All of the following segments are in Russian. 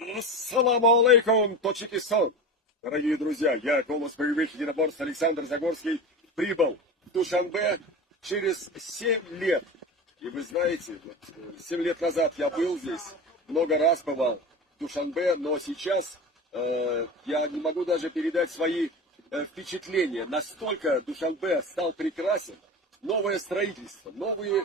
Ассаламу алейкум, Таджикистан! Дорогие друзья, я, голос боевых единоборств Александр Загорский, прибыл в Душанбе через 7 лет. И вы знаете, вот, 7 лет назад я был здесь, много раз бывал в Душанбе, но сейчас я не могу даже передать свои впечатления. Настолько Душанбе стал прекрасен. Новое строительство, новые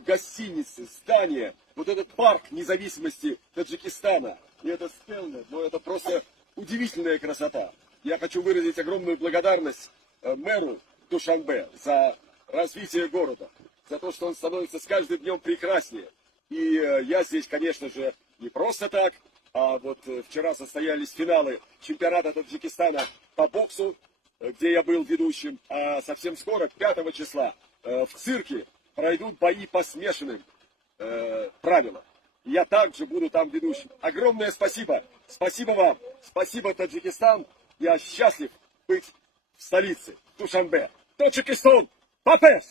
гостиницы, здания, вот этот парк независимости Таджикистана. И это стелла, но это просто удивительная красота. Я хочу выразить огромную благодарность мэру Душанбе за развитие города, за то, что он становится с каждым днем прекраснее. И я здесь, конечно же, не просто так, а вот вчера состоялись финалы чемпионата Таджикистана по боксу, где я был ведущим, а совсем скоро, 5 числа, в цирке пройдут бои по смешанным правилам. Я также буду там ведущим. Огромное спасибо. Спасибо вам. Спасибо, Таджикистан. Я счастлив быть в столице, Душанбе. Таджикистан, папеш!